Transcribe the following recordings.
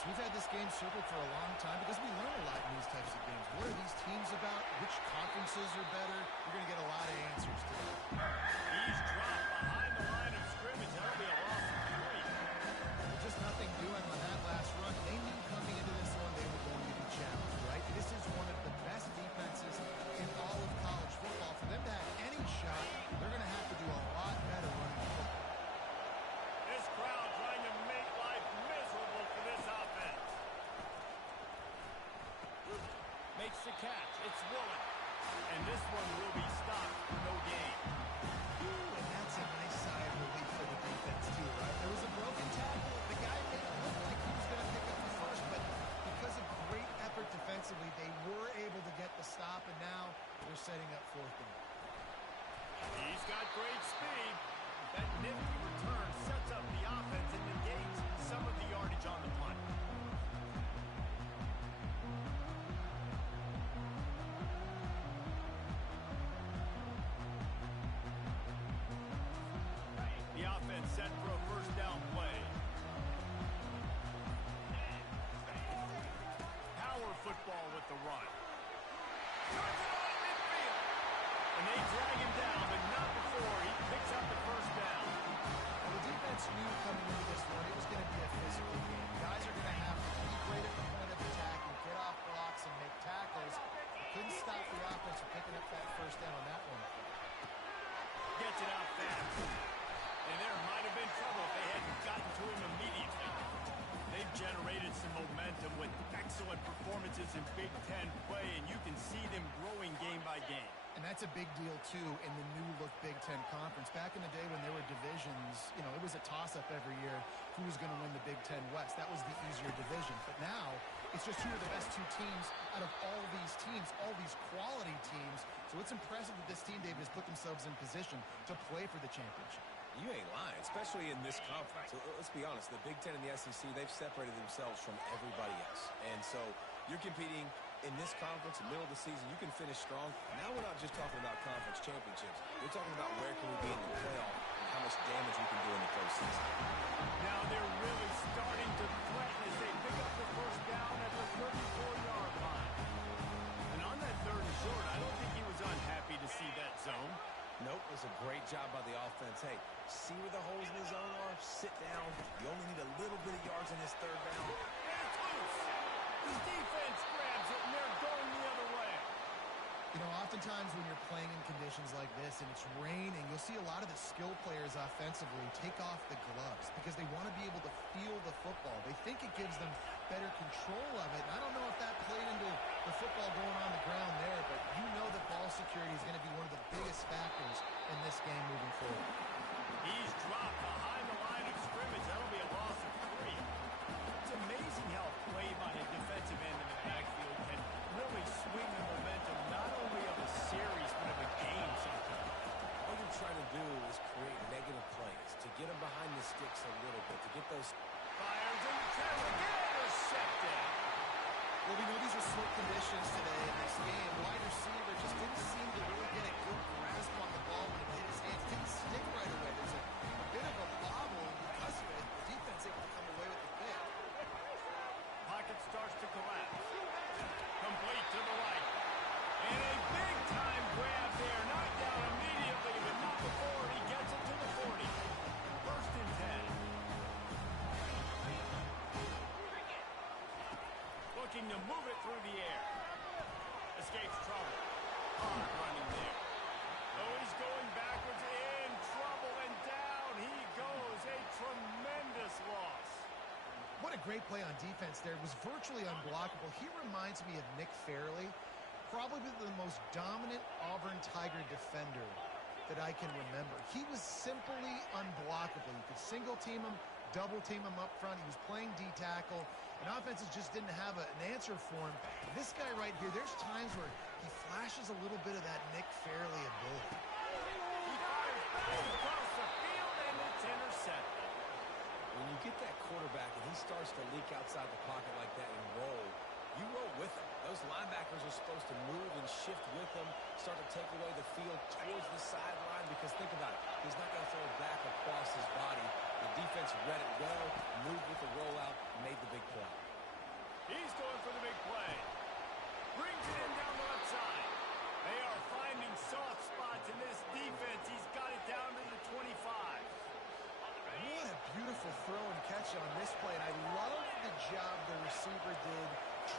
So we've had this game circled for a long time because we learn a lot in these types of games. What are these teams about? Which conferences are better? You're going to get a lot of answers today. He's dropped behind the line of scrimmage. That'll be a loss of 3. Just nothing doing on that last run. They knew coming into this one they were going to be challenged, right? This is one of the best defenses in all of college football. For them to have any shot, they're going to have to do a lot better running the football. This crowd trying to make life miserable for this offense. Makes the catch. It's Woolen. And this one will be stopped for no gain. And that's a nice sigh of relief for the defense, too, right? There was a broken tackle. The guy made it look like he was going to pick up the first, but because of great effort defensively, they were able to get the stop, and now they're setting up 4th down. He's got great speed. That nifty return sets up the offense and negates some of the yardage on the punt. The offense set for a first down play. Power football with the run. And they drag him down, but not before he picks up the first down. Well, the defense knew coming into this one it was going to be a physical game. Guys are going to have to be great at the point of attack and get off blocks and make tackles. Couldn't stop the offense from picking up that first down on that one. Gets it out fast. And there might have been trouble if they hadn't gotten to him immediately. They've generated some momentum with excellent performances in Big Ten play, and you can see them growing game by game. And that's a big deal, too, in the new-look Big Ten Conference. Back in the day when there were divisions, you know, it was a toss-up every year who was going to win the Big Ten West. That was the easier division. But now, it's just who are the best 2 teams out of all these teams, all these quality teams. So it's impressive that this team, David, has put themselves in position to play for the championship. You ain't lying, especially in this conference. Let's be honest, the Big Ten and the SEC, they've separated themselves from everybody else. And so you're competing in this conference, in the middle of the season, you can finish strong. Now we're not just talking about conference championships. We're talking about where can we be in the playoff and how much damage we can do in the postseason. Now they're really starting to threaten as they pick up the first down at the 34-yard line. And on that 3rd and short, I don't think he was unhappy to see that zone. Nope, it was a great job by the offense. Hey, see where the holes in the zone are? Sit down. You only need a little bit of yards in this 3rd down. And it's loose. His defense grabs it, and they're going the other way. You know, oftentimes when you're playing in conditions like this and it's raining, you'll see a lot of the skill players offensively take off the gloves because they want to be able to feel the football. They think it gives them better control of it. And I don't know if that played into the football going on the ground there, but you know that ball security is going to be one of the biggest factors in this game moving forward. He's dropped behind the line of scrimmage. That'll be a loss of 3. It's amazing how a play by a defensive end in the backfield can really swing the momentum not only of a series but of a game sometimes. All you're trying to do is create negative plays, to get them behind the sticks a little bit, to get those... Fires in the channel again, intercepted. Well, we know these are slick conditions today in this game. Wide receiver just didn't seem to really get a good grasp on the ball when it hit his hands. Didn't stick right away. There's a bit of a bobble, and because of it, the defense able to come away with the pick. Pocket starts to collapse. Complete to the right. And a big-time grab there. Knocked down immediately, but not before he gets it to the 40. 1st and 10. Looking to move it through the air. Escapes trouble. Hard running there. Oh, he's going backwards, in trouble, and down he goes. A tremendous loss. What a great play on defense there. It was virtually unblockable. He reminds me of Nick Fairley, probably the most dominant Auburn Tiger defender that I can remember. He was simply unblockable. You could single team him, double team him up front. He was playing D-tackle, and offenses just didn't have an answer for him. This guy right here, there's times where he flashes a little bit of that Nick Fairley ability. He fires back across the field, and it's intercepted. When you get that quarterback and he starts to leak outside the pocket like that and roll, you roll with him. Those linebackers are supposed to move and shift with him, start to take away the field towards the sideline, because think about it, he's not going to throw it back across his body. The defense read it well, moved with the rollout, made the big play. He's going for the big play. Brings it in down the left side. They are finding soft spots in this defense. He's got it down to the 25. What a beautiful throw and catch on this play. And I love the job the receiver did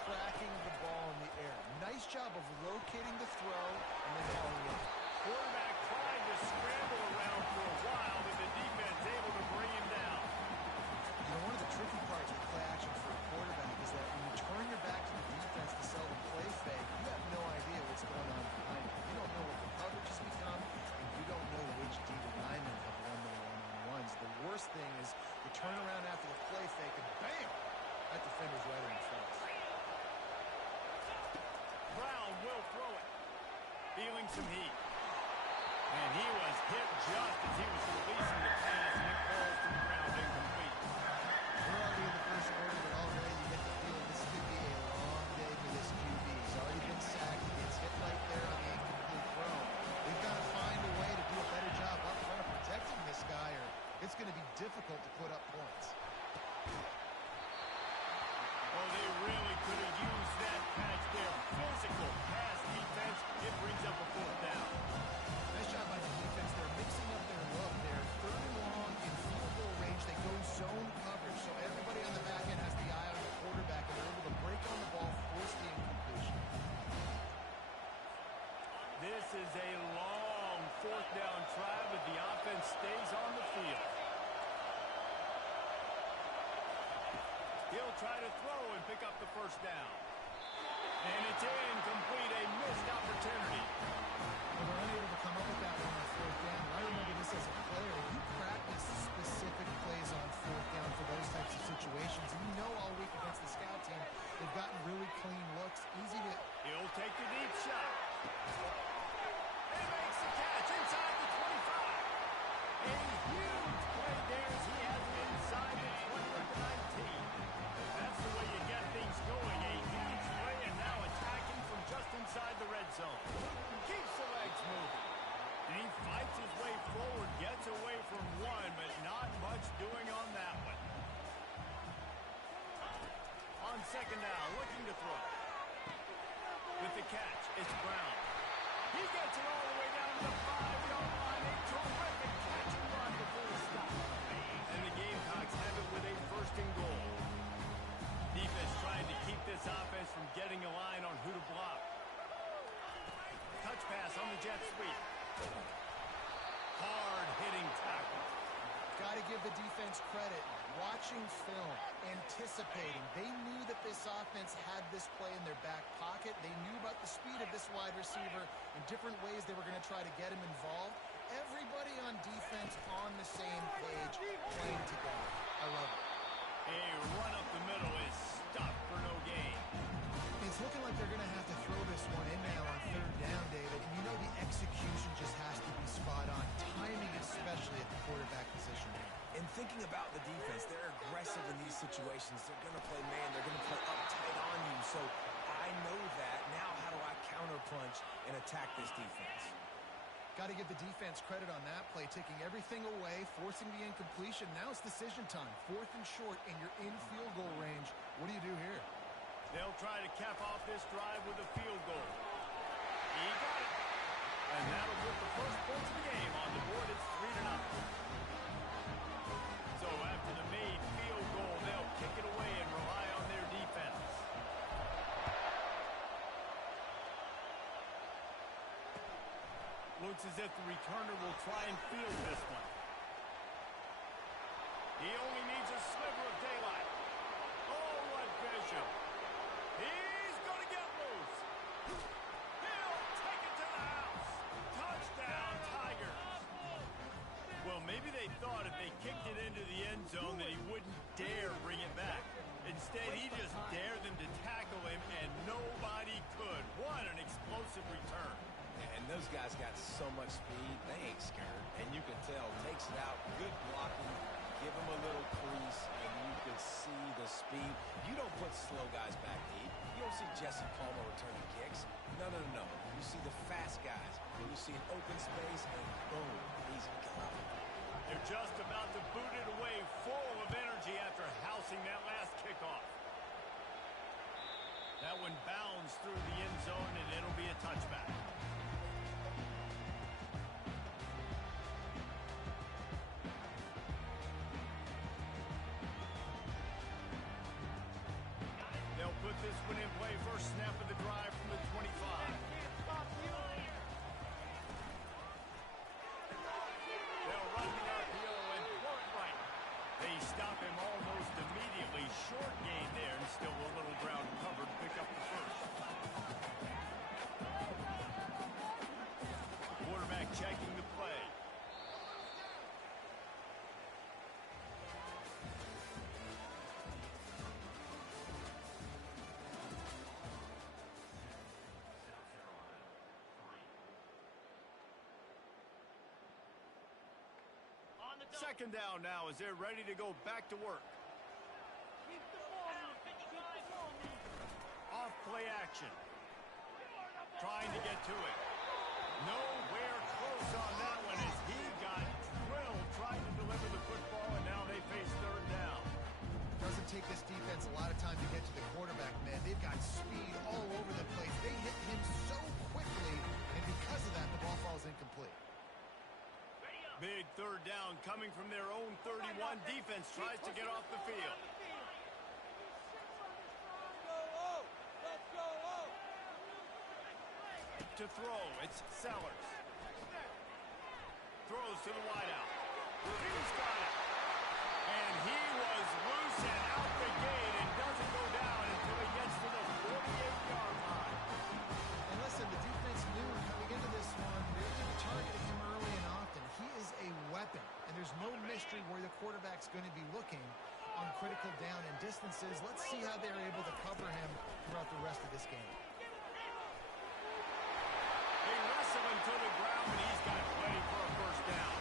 tracking the ball in the air. Nice job of locating the throw and then hauling it. Quarterback tried to scramble around for a while, but the defense able to bring him down. You know, one of the tricky parts with play action for a quarterback is that when you turn your back to the defense to sell the play fake, you have no idea what's going on behind you. You don't know what the coverage has become, and you don't know which D linemen have won their one-on-ones. The worst thing is you turn around after the play fake, and bam! That defender's right in the face. Brown will throw it. Feeling some heat. And he was hit just as he was releasing the pass, and it falls to the ground incomplete. We're already in the first quarter, but already you get the feeling this could be a long day for this QB. He's already been sacked. He gets hit right there on the incomplete throw. They've got to find a way to do a better job up front of protecting this guy, or it's going to be difficult to put up points. Oh, they really could have used that catch there. Physical pass defense. It brings up a fourth down. Nice job by the defense. They're mixing up their look there. Third and long in field goal range. They go zone coverage, so everybody on the back end has the eye on the quarterback, and they're able to break on the ball, force the incompletion. This is a long fourth down try, but the offense stays on the field. He'll try to throw and pick up the first down. And it's incomplete, a missed opportunity. Well, they're unable to come up with that one on fourth down. I remember this as a player. You practice specific plays on fourth down for those types of situations. And you know all week against the scout team, they've gotten really clean looks. Easy to... He'll take the deep shot. And makes the catch inside the 25. A huge play there as he has it inside the 20 at the 19. That's the way you get things going. A huge play and now attacking from just inside the red zone. Keeps the legs moving. And he fights his way forward, gets away from one, but not much doing on that one. On second down, looking to throw. With the catch, it's Brown. He gets it all the way down to the 5-yard line. A terrific catch and run before the stop. And the Gamecocks have it with a first and goal. Defense trying to keep this offense from getting a line on who to block. Touch pass on the jet sweep. Hard-hitting tackle. Got to give the defense credit. Watching film, anticipating. They knew that this offense had this play in their back pocket. They knew about the speed of this wide receiver and different ways they were going to try to get him involved. Everybody on defense on the same page, playing together. I love it. A run up the middle is stopped for no gain. It's looking like they're going to have to throw this one in now on third down, David. And you know the execution just has to be spot on. Timing, especially at the quarterback position. And thinking about the defense, they're aggressive in these situations. They're going to play man. They're going to play up tight on you. So I know that. Now how do I counterpunch and attack this defense? Got to give the defense credit on that play, taking everything away, forcing the incompletion. Now it's decision time. Fourth and short, and you're in field goal range. What do you do here? They'll try to cap off this drive with a field goal. He got it. And that'll put the first points of the game on the board. It's 3-0. So after the made field goal, they'll kick it away and rely on their defense. Looks as if the returner will try and field this one. He only needs a sliver of daylight. Oh, what vision. He's going to get loose. He'll take it to the house. Touchdown, Tigers. Well, maybe they thought if they kicked it into the end zone that he wouldn't dare bring it back. Instead, he just dared them to tackle him, and nobody could. What an explosive return. And those guys got so much speed, they ain't scared. And you can tell, takes it out, good blocking, give him a little crease, and you can see the speed. You don't put slow guys back deep. You don't see Jesse Palmer returning kicks. No. You see the fast guys. You see an open space, and boom, he's gone. They're just about to boot it away, full of energy after housing that last kickoff. That one bounds through the end zone, and it'll be a touchback. They'll put this one in play. First snap of the drive from the 25. They'll run the RPO and throw it right. They stop him almost immediately. Short gain there, and still a little ground covered. Pick up the first. Quarterback checking the play. Second down now as they're ready to go back to work. Off play action. Trying to get to it. Nowhere close on that one as he got drilled trying to deliver the football, and now they face third down. Doesn't take this defense a lot of time to get to the quarterback, man. They've got speed all over the place. They hit him so quickly, and because of that, the ball falls incomplete. Big third down coming from their own 31. Defense tries to get off the field. To throw, it's Sellers. Throws to the wideout. He's got it. And he was loose and out the gate and doesn't go down until he gets to the 48-yard line. And listen, the defense knew coming into this one, they're going to target him early and often. He is a weapon, and there's no mystery where the quarterback's going to be looking on critical down and distances. Let's see how they're able to cover him throughout the rest of this game. They wrestle him to the ground, and he's got plenty for a first down.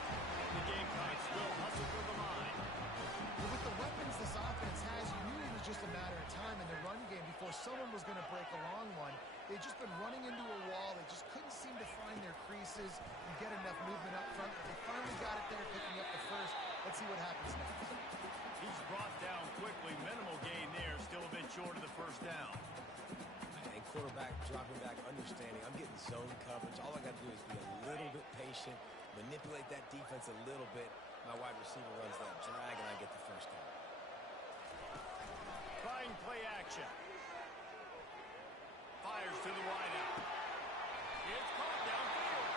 The Gamecocks will hustle for the line. But with the weapons this offense has, you knew it was just a matter of time in the run game before someone was going to break a long one. They've just been running into a wall. They just couldn't seem to find their creases and get enough movement up front. But they finally got it there, picking up the first. Let's see what happens next. He's brought down quickly. Minimal gain there. Still a bit short of the first down. And quarterback dropping back, understanding. I'm getting zone coverage. All I got to do is be a little bit patient, manipulate that defense a little bit. My wide receiver runs that drag, and I get the first down. Trying play action. Fires to the wideout. It's caught downfield.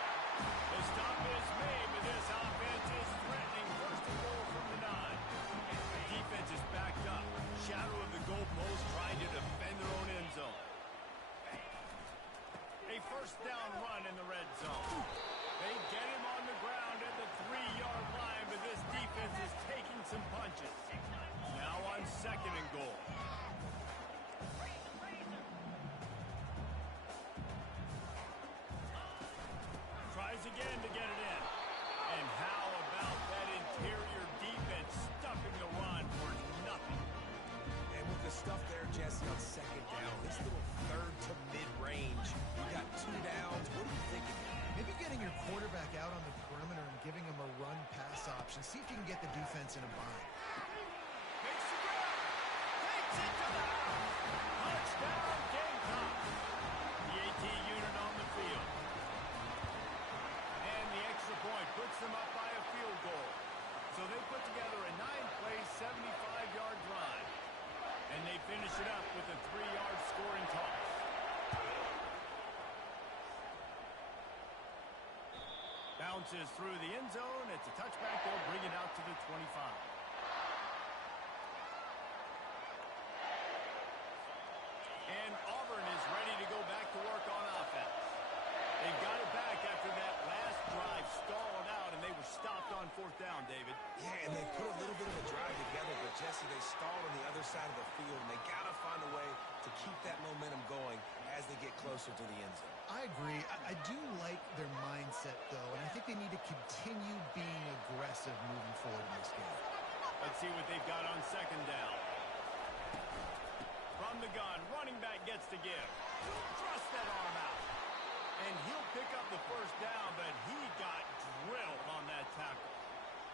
The stop is made, but this offense is threatening. First and goal from the 9. The defense is backed up. Shadow of the goalpost trying to defend their own end zone. A first down run in the red zone. They get him on the ground at the 3-yard line, but this defense is taking some punches. Now on second and goal. Tries again to get it in. And how about that interior defense stuffing the run for nothing? And with the stuff there, Jesse, on second down, this little third to mid-range, you got 2 downs. What are you thinking? Maybe getting your quarterback out on the perimeter and giving him a run-pass option. See if you can get the defense in a bind. Makes the grab. Takes it to the house. Touchdown, Gamecocks. The AT unit on the field. And the extra point puts them up by a field goal. So they put together a 9-play, 75-yard drive. And they finish it up with a 3-yard scoring toss. Bounces through the end zone. It's a touchback. They'll bring it out to the 25. And Auburn is ready to go back to work on offense. They got it back after that last drive stalled out, and they were stopped on fourth down, David. Yeah, and they put a little bit of a drive together, but Jesse, they stalled on the other side of the field, and they got to find a way to keep that momentum going as they get closer to the end zone. I agree. I do like their mindset, though, and I think they need to continue being aggressive moving forward in this game. Let's see what they've got on second down. From the gun, running back gets to give. Thrust that arm out. And he'll pick up the first down, but he got drilled on that tackle.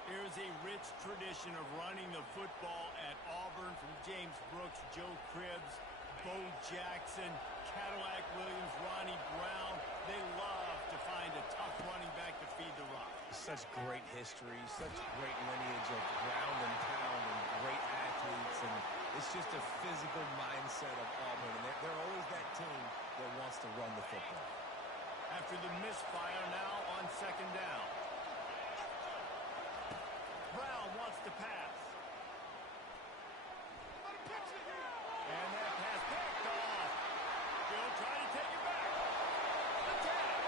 There's a rich tradition of running the football at Auburn from James Brooks, Joe Cribbs. Bo Jackson, Cadillac Williams, Ronnie Brown, they love to find a tough running back to feed the rock. Such great history, such great lineage of ground and pound and great athletes, and it's just a physical mindset of Auburn, and they're always that team that wants to run the football. After the misfire, now on second down. Brown wants to pass. And that pass picked off. He'll try to take it back. Attack.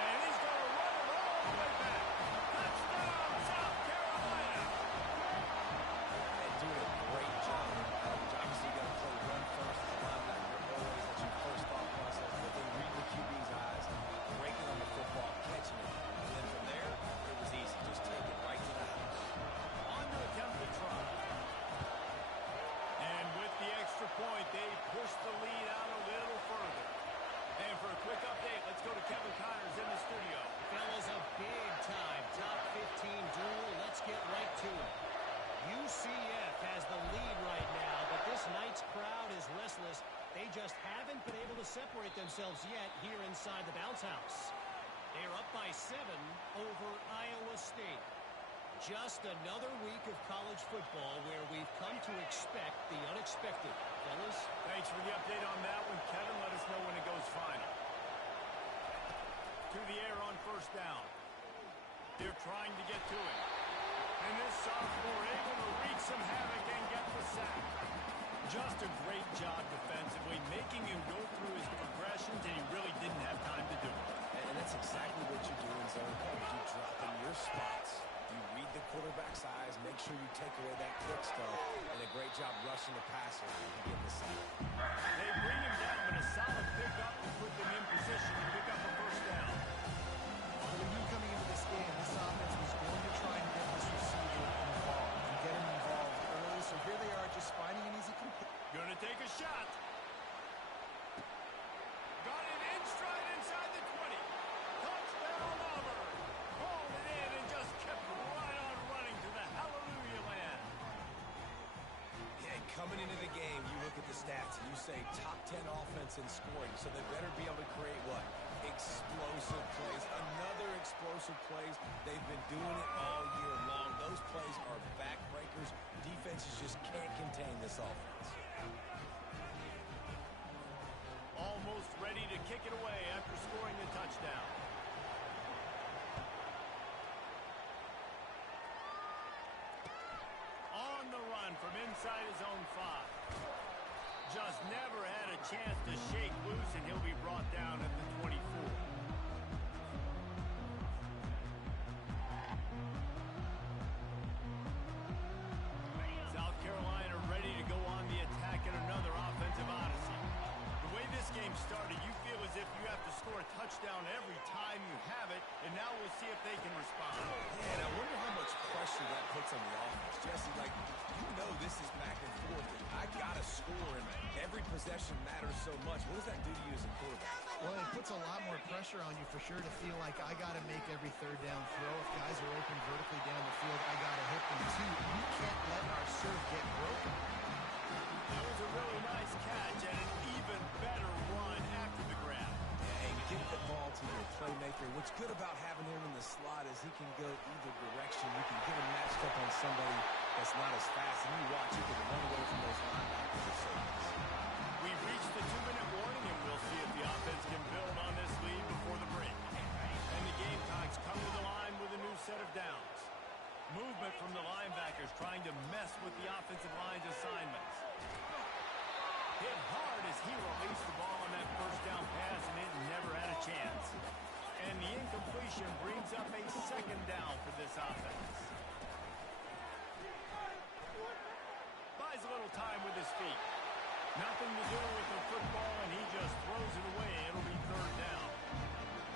And he's going to run it all the way back. Touchdown, South Carolina. They're doing a great job. Obviously, you got to play run first. The linebacker always at your first thought process, but then read the QB's eyes, breaking on the football, catching it. And then from there, it was easy. Just take it right to the house. On to attempt the try. And with the extra point, they push the lead out a little further. And for a quick update, let's go to Kevin Connors in the studio. Fellas, a big-time top 15 duel. Let's get right to it. UCF has the lead right now, but this night's crowd is restless. They just haven't been able to separate themselves yet here inside the bounce house. They're up by 7 over Iowa State. Just another week of college football where we've come to expect the unexpected. Fellas? Thanks for the update on that one, Kevin. Let us know when it goes final. To the air on first down. They're trying to get to it. And this sophomore able to wreak some havoc and get the sack. Just a great job defensively, making him go through his progressions, and he really didn't have time to do it. And that's exactly what you do in zone coverage. You drop in your spots. You read the quarterback's eyes, make sure you take away that quick stuff, and a great job rushing the passer and getting the sack. They bring him down, but a solid pickup to put them in position to pick up a first down. Well, we knew coming into this game, this offense was going to try and get this receiver involved and get him involved early. So here they are just finding an easy complete. Gonna take a shot. Got it in stride inside the 20. Touchdown Auburn. Hauled it in and just kept right on running to the hallelujah land. Yeah, coming into the game, you look at the stats and you say top 10 offense in scoring, so they better be able to create what? Explosive plays. Another explosive plays. They've been doing it all year long. Those plays are backbreakers. Defenses just can't contain this offense. Almost ready to kick it away after scoring the touchdown. On the run from inside his own 5. Just never had a chance to shake loose, and he'll be brought down at the 24. South Carolina ready to go on the attack in another offensive odyssey. The way this game started, you feel as if you have to score a touchdown every time you have it, and now we'll see if they can respond. Yeah, and I wonder how much pressure that puts on the offense. Jesse, like, you know this is back and forth. I got to score, and every possession matters so much. What does that do to you as a quarterback? Well, it puts a lot more pressure on you for sure to feel like I got to make every third down throw. If guys are open vertically down the field, I got to hit them too. We can't let our serve get broken. That was a really nice catch and an even better run after the grab. And get the ball to your playmaker. What's good about having him in the slot is he can go either direction. You can get him matched up on somebody that's not as fast, and you watch, you can run away from those linebackers or so. We've reached the 2-minute warning, and we'll see if the offense can build on this lead before the break. And the Gamecocks come to the line with a new set of downs. Movement from the linebackers trying to mess with the offensive line's assignments. Hit hard as he released the ball on that first down pass, and it never had a chance. And the incompletion brings up a second down for this offense. Buys a little time with his feet. Nothing to do with the football, and he just throws it away. It'll be third down.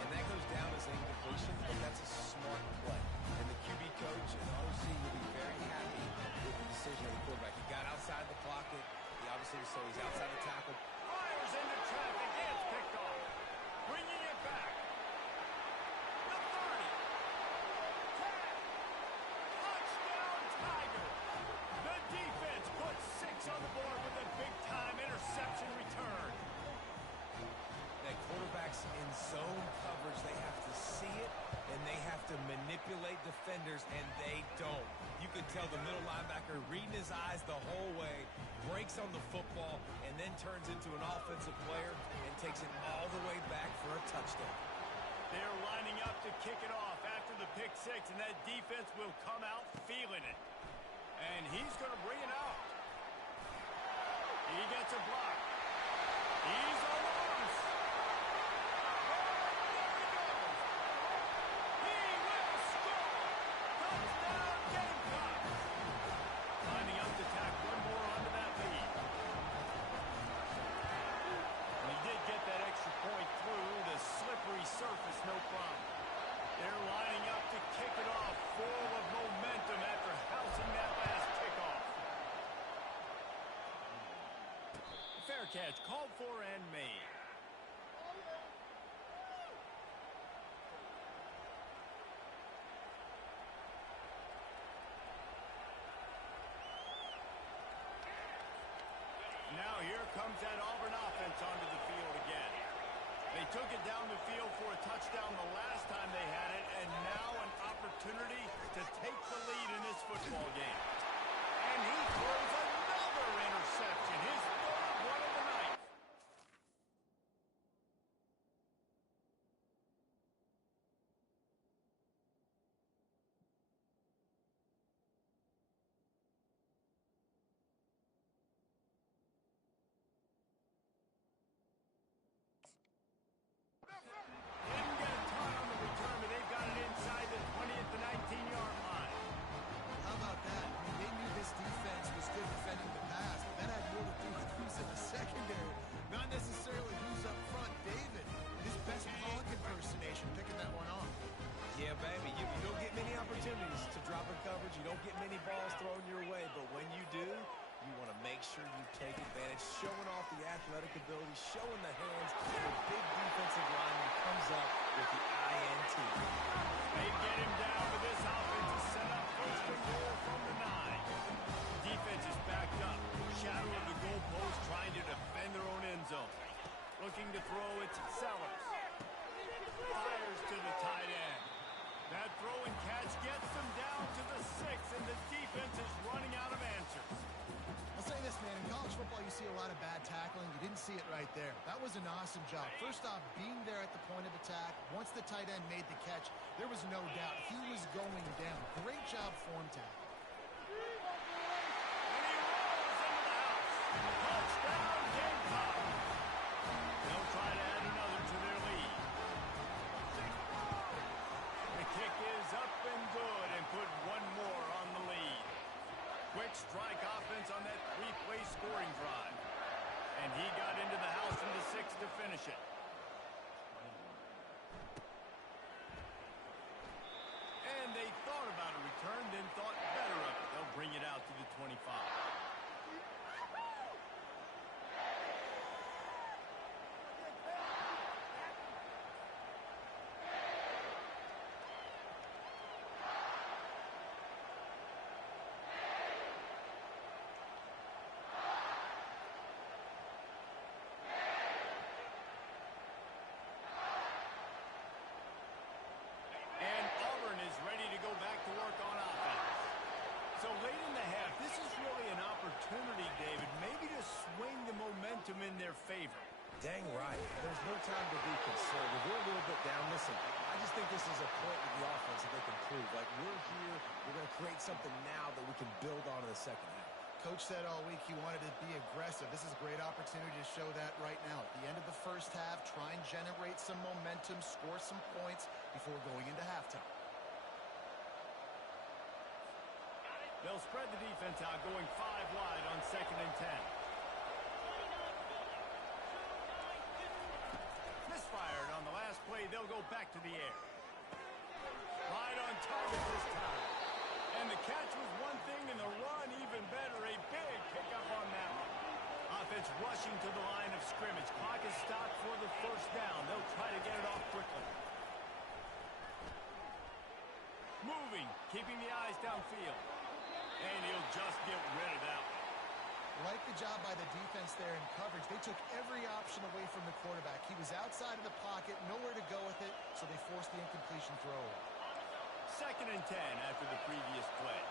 And that goes down as an incompletion, but that's a smart play. And the QB coach and the OC will be very happy with the decision of the quarterback. He got outside the pocket. He obviously, so he's outside the tackle. Fires into traffic. Gets picked off. Bringing it back. The 30. 10. Touchdown, Tiger. The defense puts 6 on the board with a big-time interception. interception return. That quarterbacks in zone coverage, they have to see it, and they have to manipulate defenders, and they don't. You can tell the middle linebacker reading his eyes the whole way, breaks on the football, and then turns into an offensive player and takes it all the way back for a touchdown. They're lining up to kick it off after the pick six, and that defense will come out feeling it. And he's going to bring it out. He gets a block. He's on loose. He will score. Touchdown, Gamecocks. Lining up to tack one more onto that lead. And he did get that extra point through the slippery surface, no problem. They're lining up to kick it off, full of momentum after housing that last kickoff. Fair catch, called for and made. Now here comes that Auburn offense onto the field again. They took it down the field for a touchdown the last time they had it, and now an opportunity to take the lead in this football game. And he throws another interception, his third one of the night. Didn't get a ton on the return, but they've got it inside the 20 at the 19-yard line. How about that? I mean, they knew this defense was good defending the pass, but that had more to do with who's in the secondary, not necessarily who's up front. David, his best Pollock impersonation, picking that one off. Yeah, baby, you don't get many opportunities to drop in coverage. You don't get many balls thrown your way, but when you do, you want to make sure you take advantage, showing off the athletic ability, showing the hands, and the big defensive lineman comes up with the INT. They get him down, but this offense is set up first and goal from the 9. Defense is backed up. Shadow of the goalpost trying to defend their own end zone. Looking to throw it to Sellers. Fires to the tight end. That throw and catch gets them down to the 6, and the defense is running out of answers. I'll say this, man. In college football, you see a lot of bad tackling. You didn't see it right there. That was an awesome job. First off, being there at the point of attack. Once the tight end made the catch, there was no doubt he was going down. Great job form tackle. And he rolls into the house. Touchdown, Gamecocks. They'll try to add another to their lead. The kick is up and good and put one more on the lead. Quick strike offense on that 3-play scoring drive. And he got into the house in the 6 to finish it. And they thought about a return, then thought better of it. They'll bring it out to the 25. And Auburn is ready to go back to work on offense. So late in the half, this is really an opportunity, David, maybe to swing the momentum in their favor. Dang right. There's no time to be concerned. If we're a little bit down, listen, I just think this is a point with the offense that they can prove. Like, we're here, we're going to create something now that we can build on in the second half. Coach said all week he wanted to be aggressive. This is a great opportunity to show that right now. At the end of the first half, try and generate some momentum, score some points before going into halftime. They'll spread the defense out, going 5 wide on 2nd and 10. Misfired on the last play. They'll go back to the air. Right on target this time. And the catch was one thing, and the run even better. A big pickup on that one. Offense rushing to the line of scrimmage. Clock is stopped for the first down. They'll try to get it off quickly. Moving, keeping the eyes downfield. And he'll just get rid of that one. Like the job by the defense there in coverage. They took every option away from the quarterback. He was outside of the pocket, nowhere to go with it, so they forced the incompletion throw. 2nd and 10 after the previous play.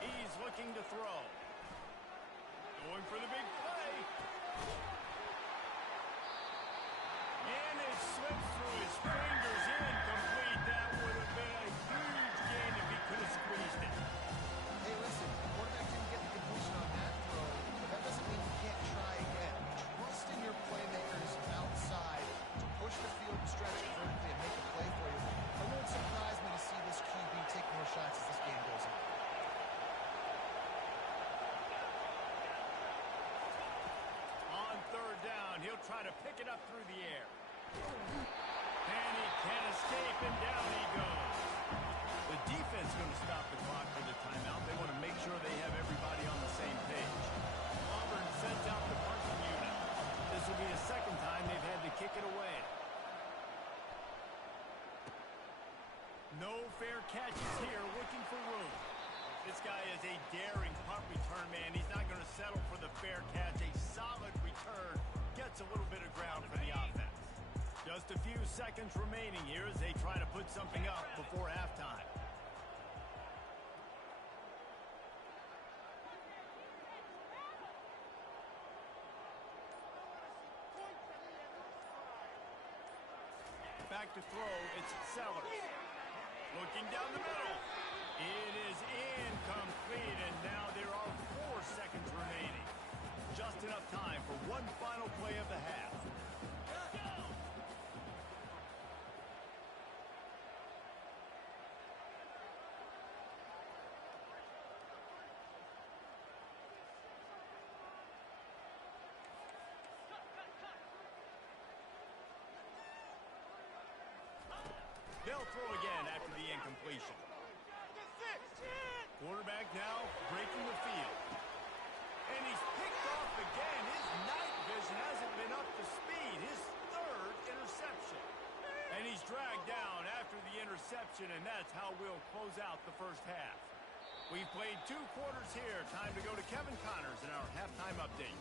He's looking to throw. Going for the big play. And it slips through his fingers. Incomplete. That would have been a huge gain if he could have squeezed it. Hey, listen, the quarterback didn't get the completion on that throw, but that doesn't mean you can't try again. Trust in your playmakers outside to push the field and stretch it vertically and make a play for you. It won't surprise me to see this QB take more shots as this game goes on. On 3rd down, he'll try to pick it up through the air. And he can't escape, and down he goes. The defense going to stop the clock for the timeout. They want to make sure they have everybody on the same page. Auburn sends out the punting unit. This will be the 2nd time they've had to kick it away. No fair catches here, looking for room. This guy is a daring punt return man. He's not going to settle for the fair catch. A solid return gets a little bit of ground for the offense. Just a few seconds remaining here as they try to put something up before halftime. Back to throw, it's Sellers. Looking down the middle. It is incomplete, and now there are 4 seconds remaining. Just enough time for one final play of the half. They'll throw again after the incompletion. Quarterback now breaking the field. And he's picked off again. His night vision hasn't been up to speed. His 3rd interception. And he's dragged down after the interception, and that's how we'll close out the first half. We've played 2 quarters here. Time to go to Kevin Connors in our halftime update.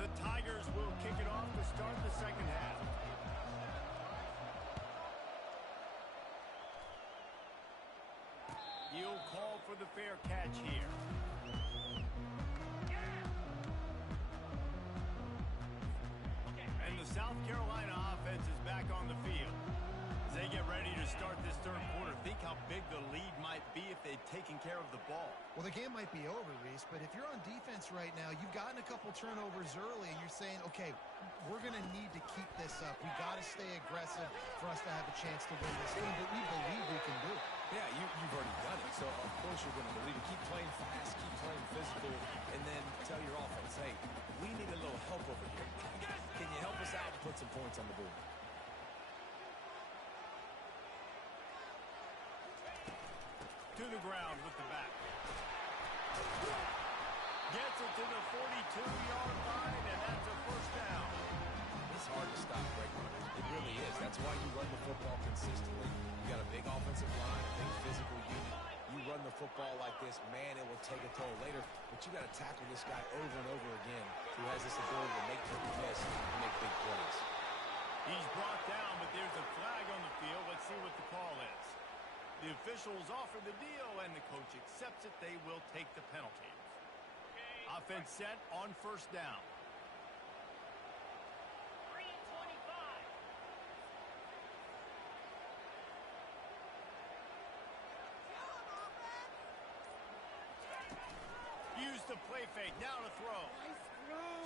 The Tigers will kick it off to start the 2nd half. He'll call for the fair catch here. And the South Carolina offense is back on the field. As they get ready to start this 3rd quarter, think how big the lead might be if they'd taken care of the ball. Well, the game might be over, Reese, but if you're on defense right now, you've gotten a couple turnovers early, and you're saying, okay, we're going to need to keep this up. We got to stay aggressive for us to have a chance to win this game, but we believe we can do it. Yeah, you've already done it, so of course you're going to believe it. Keep playing fast, keep playing physical, and then tell your offense, hey, we need a little help over here. Can you help us out and put some points on the board? To the ground with the back. Gets it to the 42-yard line, and that's a 1st down. It's hard to stop great runners. It really is. That's why you run the football consistently. You got a big offensive line, a big physical unit. You run the football like this, man, it will take a toll later. But you got to tackle this guy over and over again who has this ability to make people miss and make big plays. He's brought down, but there's a flag on the field. Let's see what the call is. The officials offer the deal, and the coach accepts it. They will take the penalty. Offense set on 1st down. 3 and 25. Use the play fake. Now to throw.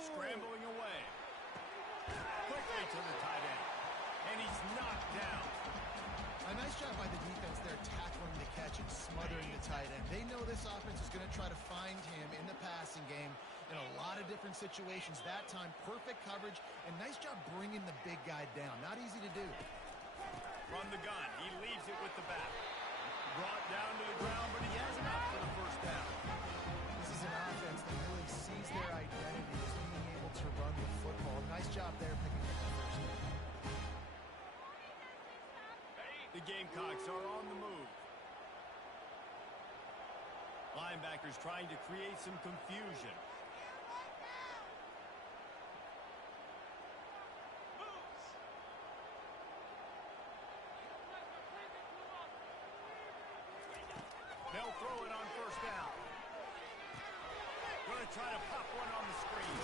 Scrambling away. Quickly to the tight end. And he's knocked down. A nice job by the defense there, tackling the catch and smothering the tight end. They know this offense is going to try to find him in the passing game in a lot of different situations. That time, perfect coverage, and nice job bringing the big guy down. Not easy to do. From the gun, he leaves it with the back. Brought down to the ground, but he has enough for the 1st down. This is an offense that really sees their identity as being able to run the football. Gamecocks are on the move. Linebackers trying to create some confusion. They'll throw it on first down. Going to try to pop one on the screen.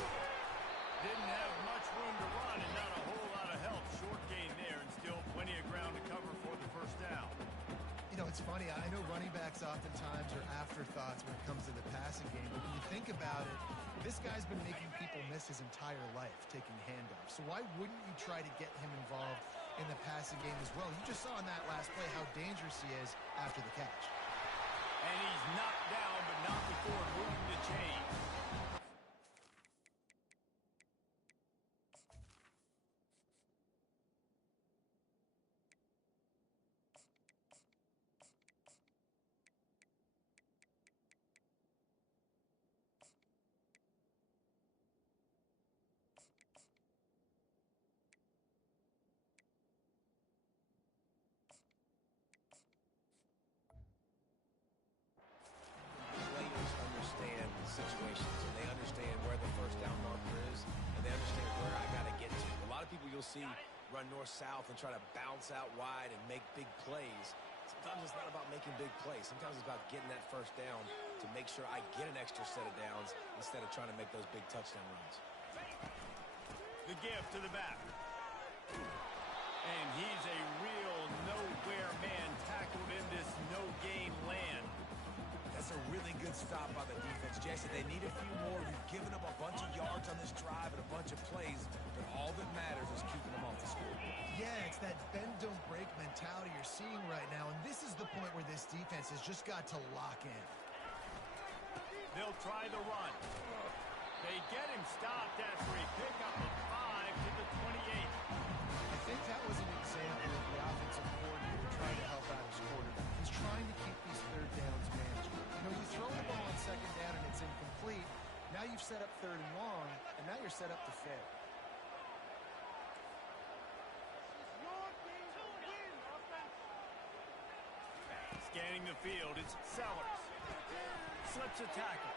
Didn't have much room to run and not a whole lot of help. Short gain there and still plenty of ground to cover for the first down. You know, it's funny. I know running backs oftentimes are afterthoughts when it comes to the passing game. But when you think about it, this guy's been making people miss his entire life taking handoffs. So why wouldn't you try to get him involved in the passing game as well? You just saw in that last play how dangerous he is after the catch. And he's knocked down, but not before moving the chain. Players understand situations, and they understand where the first down marker is, and they understand where I got to get to. A lot of people you'll see run north-south and try to bounce out wide and make big plays. Sometimes it's not about making big plays. Sometimes it's about getting that first down to make sure I get an extra set of downs instead of trying to make those big touchdown runs. The give to the back. And he's a real nowhere man tackled in this no-gain land. That's a really good stop by the defense, Jesse. They need a few more. You've given up a bunch of yards on this drive and a bunch of plays, but all that matters is keeping them off the scoreboard. Yeah, it's that bend, don't break mentality you're seeing right now, and this is the point where this defense has just got to lock in. They'll try the run. They get him stopped after a pickup of 5 to the 28. I think that was an example of the offensive coordinator trying to help out his quarterback. He's trying to keep these third downs manageable. You know, you throw the ball on second down and it's incomplete. Now you've set up third and long, and now you're set up to fail. Scanning the field, it's Sellers. Slips a tackle.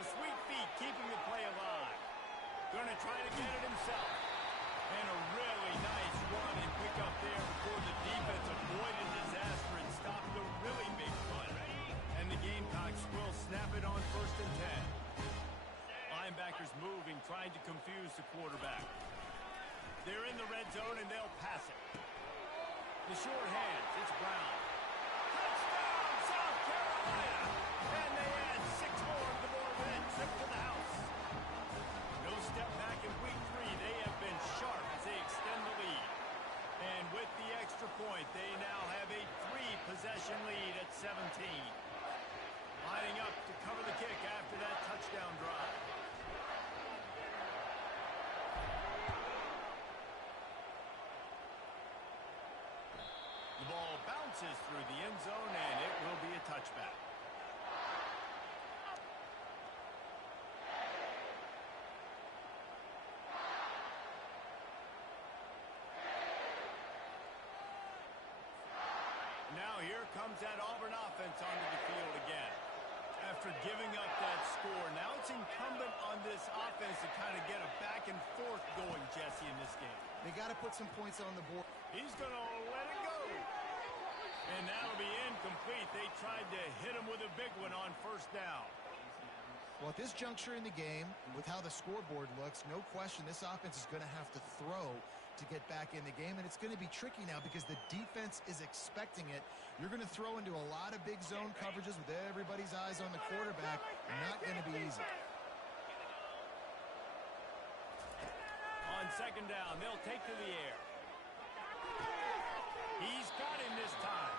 The sweet feet keeping the play alive. Going to try to get it himself. And a really nice run and pick up there before the defense avoided disaster and stopped the really big run. And the Gamecocks will snap it on first and 10. Linebackers moving, trying to confuse the quarterback. They're in the red zone and they'll pass it. The short hands, it's Brown. Touchdown, South Carolina! And they add 6 more to the more red trip to the house. No step back in week 3. They have been sharp as they extend the lead. And with the extra point, they now have a 3-possession lead at 17. Lining up to cover the kick after that touchdown drive. The ball bounces through the end zone, and it will be a touchback. Now here comes that Auburn offense onto the field again. After giving up that score, now it's incumbent on this offense to kind of get a back and forth going, Jesse, in this game. They got to put some points on the board. He's going to let it go. And that'll be incomplete. They tried to hit him with a big one on first down. Well, at this juncture in the game, with how the scoreboard looks, no question this offense is going to have to throw to get back in the game, and it's going to be tricky now because the defense is expecting it. You're going to throw into a lot of big zone coverages with everybody's eyes on the quarterback. Not going to be easy. On second down, they'll take to the air. He's got him this time,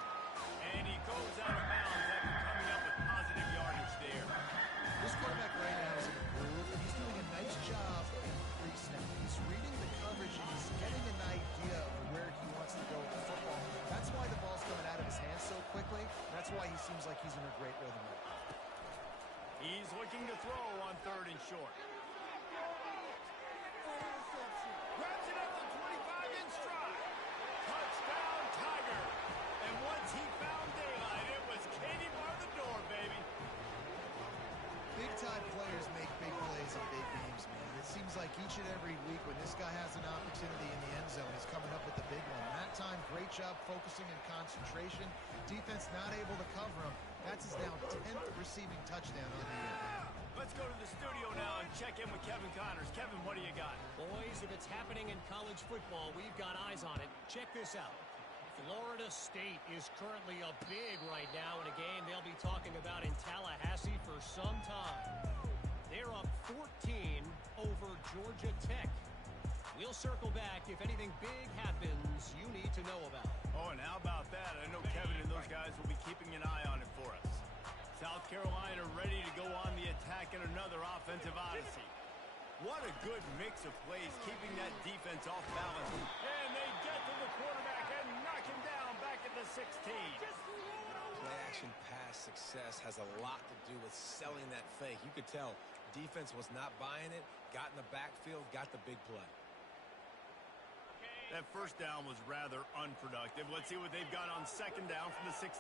and he goes out of bounds after coming up with positive yardage there. This quarterback right now is in a groove, and he's doing a nice job pre-snap. He's reading the coverage, and he's getting an idea of where he wants to go with the football. That's why the ball's coming out of his hands so quickly. That's why he seems like he's in a great rhythm right now. He's looking to throw on third and short. Grabs it up the 25 in stride. Touchdown, Tiger. And some big games, man. It seems like each and every week when this guy has an opportunity in the end zone, he's coming up with the big one. And that time, great job focusing and concentration. Defense not able to cover him. That's his now 10th receiving touchdown on the year. Let's go to the studio now and check in with Kevin Connors. Kevin, what do you got? Boys, if it's happening in college football, we've got eyes on it. Check this out. Florida State is currently up big right now in a game they'll be talking about in Tallahassee for some time. They're up 14 over Georgia Tech. We'll circle back if anything big happens you need to know about. Oh, and how about that? I know Kevin and those guys will be keeping an eye on it for us. South Carolina ready to go on the attack in another offensive odyssey. What a good mix of plays, keeping that defense off balance. And they get to the quarterback and knock him down back at the 16. Play-action pass success has a lot to do with selling that fake. You could tell defense was not buying it, got in the backfield, got the big play. That first down was rather unproductive. Let's see what they've got on second down from the 16.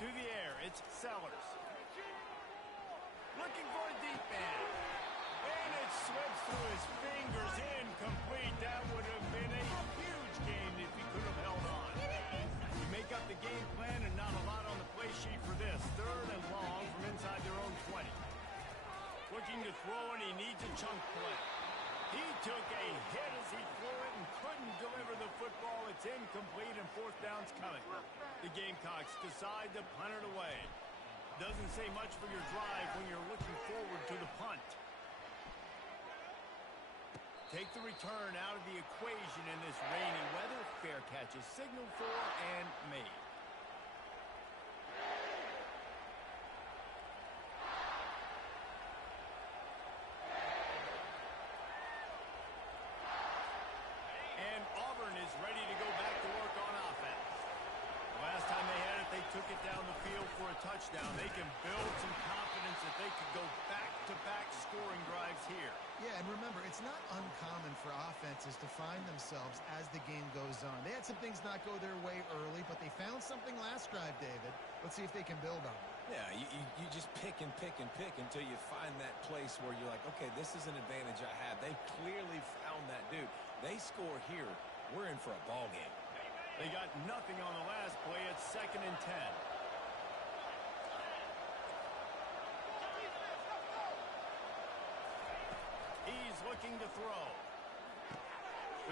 To the air, it's Sellers. Looking for a deep man. And it slips through his fingers. Incomplete. That would have been a huge game if he could have held on. You make up the game plan and not a lot on the play sheet for this. Third and long from inside their own 20. Looking to throw, and he needs a chunk play. He took a hit as he threw it and couldn't deliver the football. It's incomplete, and fourth down's coming. The Gamecocks decide to punt it away. Doesn't say much for your drive when you're looking forward to the punt. Take the return out of the equation in this rainy weather. Fair catch is signaled for and made. And Auburn is ready to go back to work on offense. Last time they had it, they took it down the field for a touchdown. They can build some confidence that they could go back-to-back scoring drives here. Yeah, and remember, it's not uncommon for offenses to find themselves as the game goes on. They had some things not go their way early, but they found something last drive, David. Let's see if they can build on it. Yeah, you just pick and pick and pick until you find that place where you're like, okay, this is an advantage I have. They clearly found that, dude. They score here, we're in for a ball game. They got nothing on the last play. It's 2nd and 10. He's looking to throw.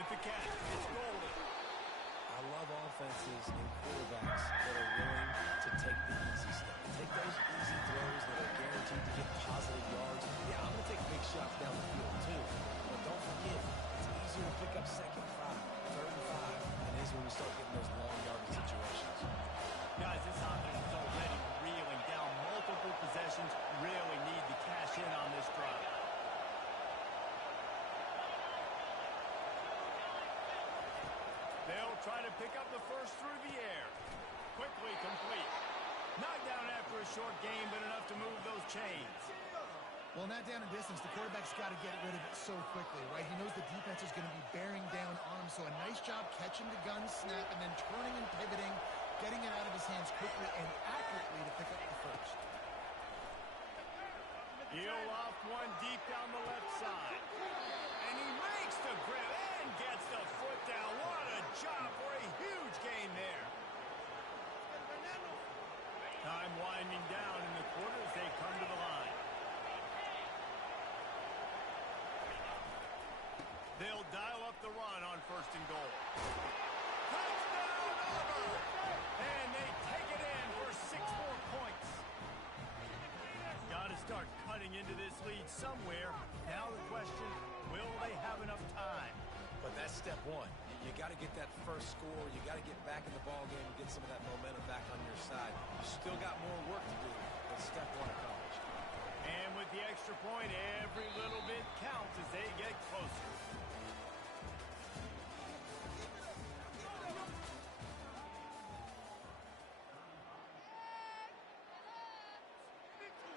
With the catch, it's Golden. I love offenses and quarterbacks that are willing to take the easy stuff. Take those easy throws that are guaranteed to get positive yards. Yeah, I'm going to take big shots down the field too. But don't forget, it's easier to pick up 2nd and 5, 3rd and 5 than it is when we start getting those long yardage situations. Guys, this offense is already reeling down multiple possessions. Really need to cash in on this drive. They'll try to pick up the first through the air. Quickly complete. Knocked down after a short game, but enough to move those chains. Well, in that down and distance, the quarterback's got to get rid of it so quickly, right? He knows the defense is going to be bearing down on him, so a nice job catching the gun snap and then turning and pivoting, getting it out of his hands quickly and accurately to pick up the first. Heel off one deep down the left side. And he makes the grip and gets the foot down. What a job for a huge gain there. Time winding down in the quarter as they come to the line. They'll dial up the run on 1st and goal. Touchdown, Auburn! And they take it in for 6 more points. Got to start cutting into this lead somewhere. Now the question, will they have enough time? But that's step one. You got to get that first score. You got to get back in the ball game and get some of that momentum back on your side. You still got more work to do, but step one accomplished. And with the extra point, every little bit counts as they get closer.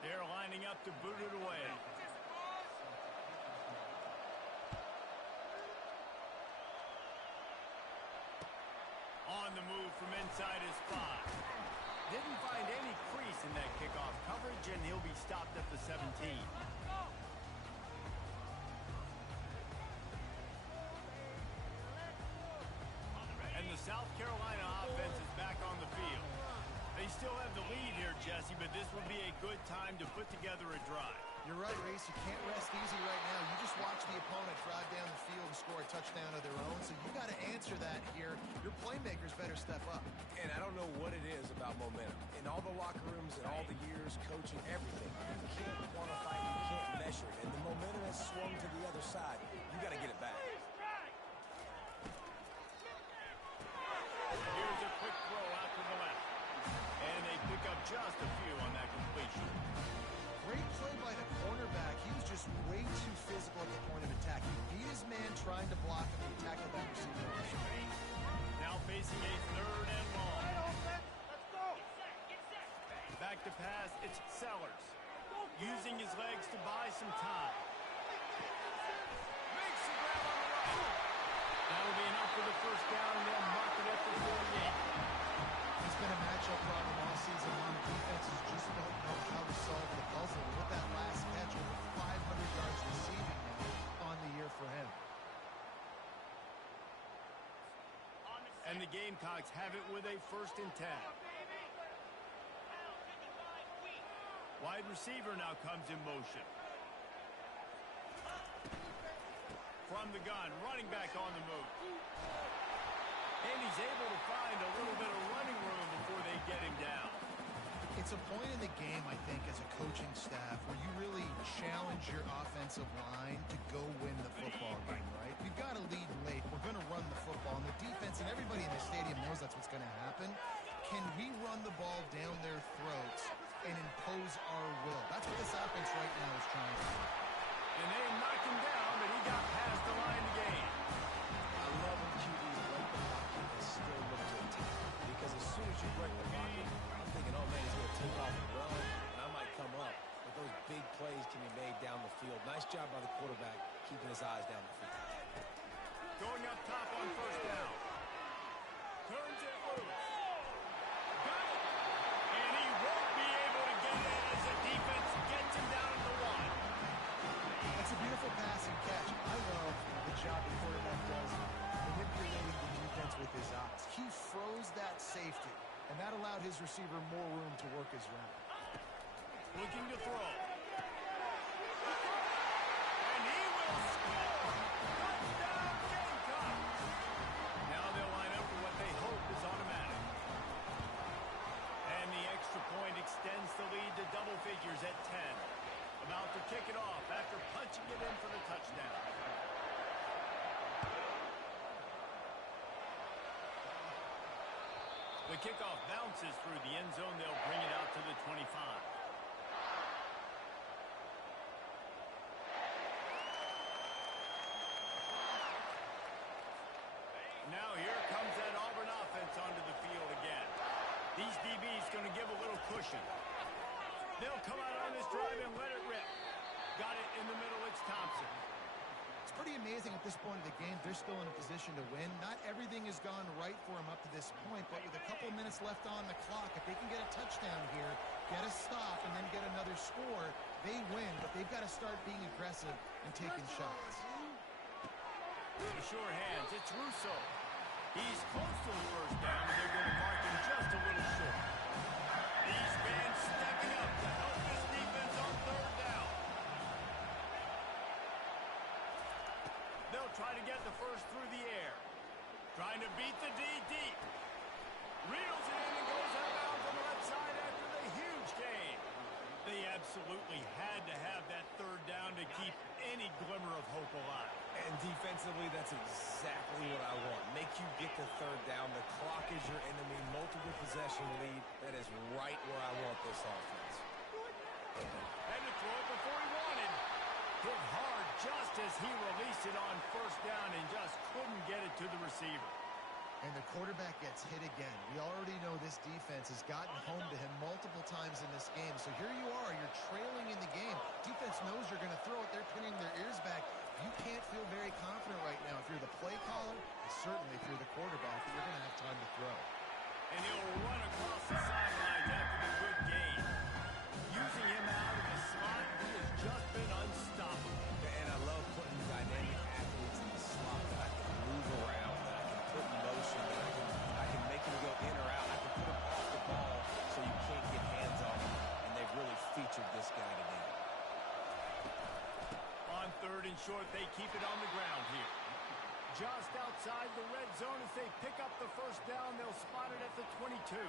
They're lining up to boot it away. On on the move from inside his 5. Didn't find any crease in that kickoff coverage, and he'll be stopped at the 17. And the South Carolina offense is back on the field. They still have the lead here, Jesse, but this would be a good time to put together a drive. You're right, Reese. You can't rest easy right now. You just watch the opponent drive down the field and score a touchdown of their own, so you got to answer that here. Your playmakers better step up. And I don't know what it is about momentum. In all the locker rooms and all the years, coaching, everything, you can't quantify it, you can't measure it. And the momentum has swung to the other side. You got to get it back. Here's a quick throw out to the left. And they pick up just a few on that completion. Great play by the cornerback. He was just way too physical at the point of attack. He beat his man trying to block him and tackled that receiver. Now facing a 3rd and long. Let's go. Back to pass, it's Sellers. Using his legs to buy some time. Makes the grab on the right. That'll be enough for the first down, and they'll mark it at the 48. It's been a matchup problem all season long. Defenses just don't know how to solve the puzzle. With that last catch, over 500 yards receiving now on the year for him. And the Gamecocks have it with a 1st and 10. Wide receiver now comes in motion. From the gun, running back on the move. And he's able to find a little bit of running room before they get him down. It's a point in the game, I think, as a coaching staff, where you really challenge your offensive line to go win the football game, right? We've got to lead late. We're going to run the football. And the defense and everybody in the stadium knows that's what's going to happen. Can we run the ball down their throats and impose our will? That's what this offense right now is trying to do. And they knocked him down, but he got past the line to gain. I love when QBs break the pocket and still look to attack. Because as soon as you break the pocket, I'm thinking, oh man, he's going to take off and run, and I might come up. But those big plays can be made down the field. Nice job by the quarterback keeping his eyes down the field. Going up top on 1st down. Turns it loose. Got it. And he won't be able to get it as the defense gets him down at the 1. That's a beautiful passing catch. I love the job the quarterback does manipulating the defense with his eyes. He froze that safety, and that allowed his receiver more room to work his route. Looking to throw. And he will score! Touchdown Gamecocks! Now they'll line up for what they hope is automatic. And the extra point extends the lead to double figures at 10. About to kick it off after punching it in for the touchdown. The kickoff bounces through the end zone. They'll bring it out to the 25. Now here comes that Auburn offense onto the field again. These DBs going to give a little cushion. They'll come out on this drive and let it rip. Got it in the middle. It's Thompson. It's pretty amazing at this point of the game. They're still in a position to win. Not everything has gone right for them up to this point, but with a couple of minutes left on the clock, if they can get a touchdown here, get a stop, and then get another score, they win. But they've got to start being aggressive and taking shots. The sure hands. It's Russo. He's close to the first down, but they're going to mark him just a little short. These fans stepping up to help this defense on 3rd down. They'll try to get the first through the air. Trying to beat the D deep. Reels it in and goes out of bounds on the left side after the huge gain. They absolutely had to have that 3rd down to keep any glimmer of hope alive. And defensively, that's exactly what I want. Make you get the 3rd down. The clock is your enemy. Multiple possession lead. That is right where I want this offense. Had to throw it before he wanted. Hit hard just as he released it on 1st down and just couldn't get it to the receiver. And the quarterback gets hit again. We already know this defense has gotten home to him multiple times in this game. So here you are. You're trailing in the game. Defense knows you're going to throw it. They're pinning their ears back. You can't feel very confident right now if you're the play caller, and certainly if you're the quarterback, that you're going to have time to throw. ensure they keep it on the ground here. Just outside the red zone as they pick up the first down. They'll spot it at the 22.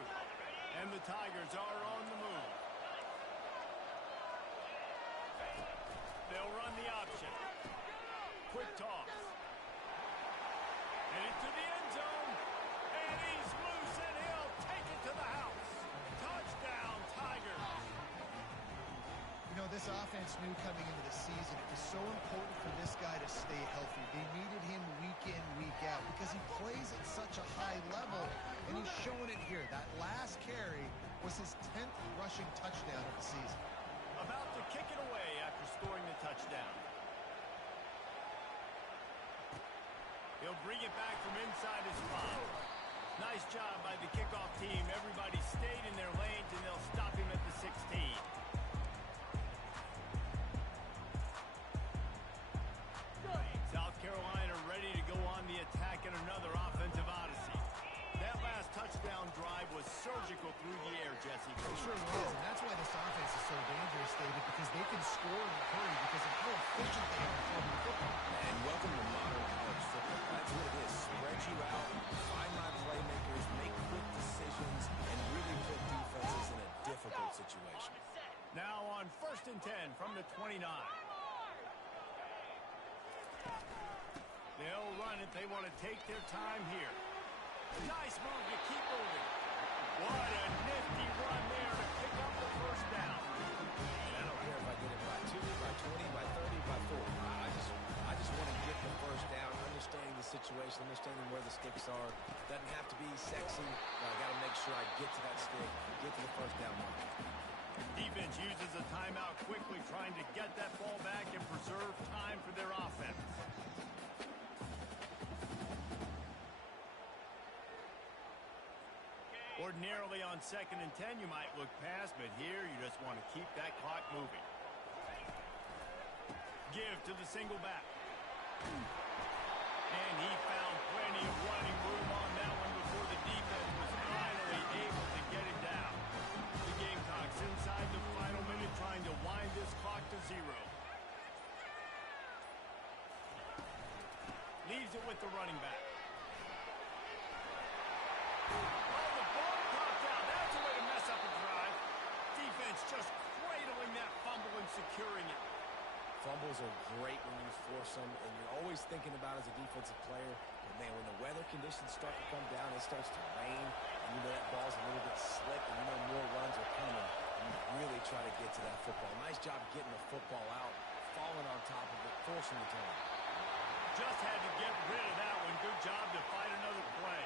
And the Tigers are on the move. They'll run the option. Quick toss. And into the end zone. And he's loose and he'll take it to the house. Touchdown, Tigers. You know, this offense knew coming into the season it was so important for this guy to stay healthy. They needed him week in, week out because he plays at such a high level, and he's showing it here. That last carry was his 10th rushing touchdown of the season. About to kick it away after scoring the touchdown. He'll bring it back from inside his 5. Nice job by the kickoff team. Everybody stayed in their lanes, and they'll stop him at the 16. South Carolina ready to go on the attack in another offensive odyssey. That last touchdown drive was surgical through the air, Jesse. It sure was, and that's why this offense is so dangerous, David, because they can score in a hurry because of how efficient they are throwing the football. And welcome to modern college football. That's what it is. Spread you out, find my playmakers, make quick decisions, and really put defenses in a difficult situation. Now on 1st and 10 from the 29. They'll run it. They want to take their time here. Nice move to keep moving. What a nifty run there to pick up the first down. And I don't care if I get it by 2, by 20, by 30, by 40. I just want to get the first down, understanding the situation, understanding where the sticks are. Doesn't have to be sexy, but I got to make sure I get to that stick, get to the first down mark. Defense uses a timeout quickly, trying to get that ball back and preserve time for their offense. Ordinarily on 2nd and 10, you might look past, but here you just want to keep that clock moving. Give to the single back. And he found plenty of running room on that one before the defense was finally able to get it down. The Gamecocks inside the final minute trying to wind this clock to 0. Leaves it with the running back. Just cradling that fumble and securing it. Fumbles are great when you force them, and you're always thinking about as a defensive player, but man, when the weather conditions start to come down, it starts to rain, and you know that ball's a little bit slick, and you know more runs are coming, and you really try to get to that football. Nice job getting the football out, falling on top of it, forcing the turn. Just had to get rid of that one. Good job to fight another play.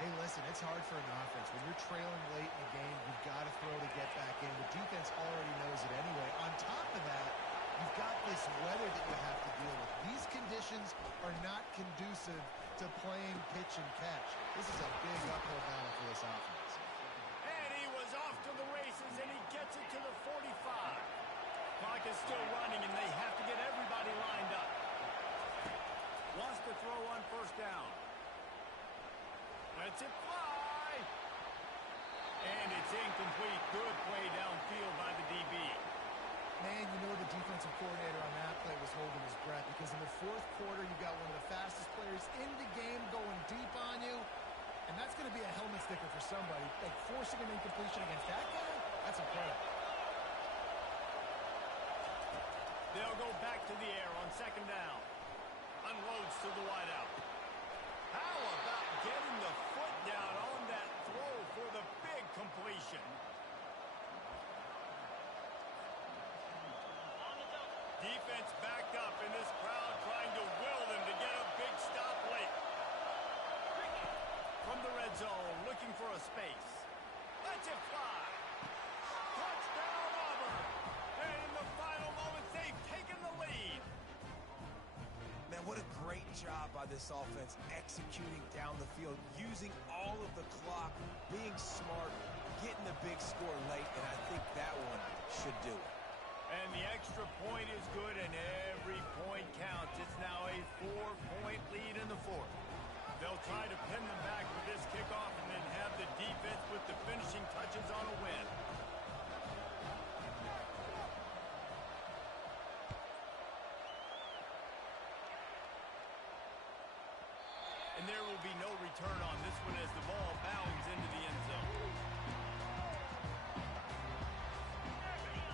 Hey, listen, it's hard for an offense. When you're trailing late in the game, you've got to throw to get back in. The defense already knows it anyway. On top of that, you've got this weather that you have to deal with. These conditions are not conducive to playing pitch and catch. This is a big uphill battle for this offense. And he was off to the races, and he gets it to the 45. Clock is still running, and they have to get everybody lined up. Wants to throw on 1st down. Lets it fly. And it's incomplete. Good play downfield by the DB. Man, you know the defensive coordinator on that play was holding his breath because in the 4th quarter, you got one of the fastest players in the game going deep on you. And that's going to be a helmet sticker for somebody. Like forcing an incompletion against that guy, that's incredible. They'll go back to the air on 2nd down. Unloads to the wideout. How about getting the foot down on that throw for the big completion? Defense backed up in this crowd trying to will them to get a big stop late. From the red zone, looking for a space. Lets it fly. Touchdown, Auburn. And in the final moments, they've taken the lead. Man, what a great job by this offense executing down the field, using all of the clock, being smart, getting the big score late, and I think that one should do it. And the extra point is good, and every point counts. It's now a 4-point lead in the 4th. They'll try to pin them back with this kickoff and then have the defense with the finishing touches on a win. And there will be no return on this one as the ball bounds into the end zone.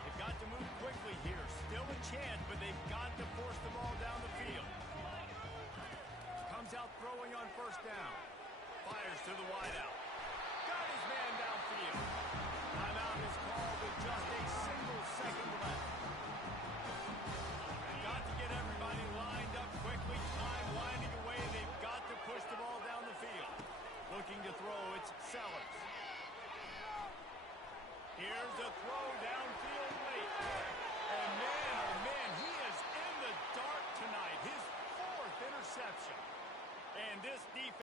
They've got to move quickly here. Still a chance, but they've got to force the ball down the field. Comes out throwing on first down. Fires to the wideout. Got his man downfield. Timeout is called with just a single second left. Got to get everybody lined up quickly. Time winding away. They've got to push the ball down the field. Looking to throw, it's Sellers. Here's a throw downfield late.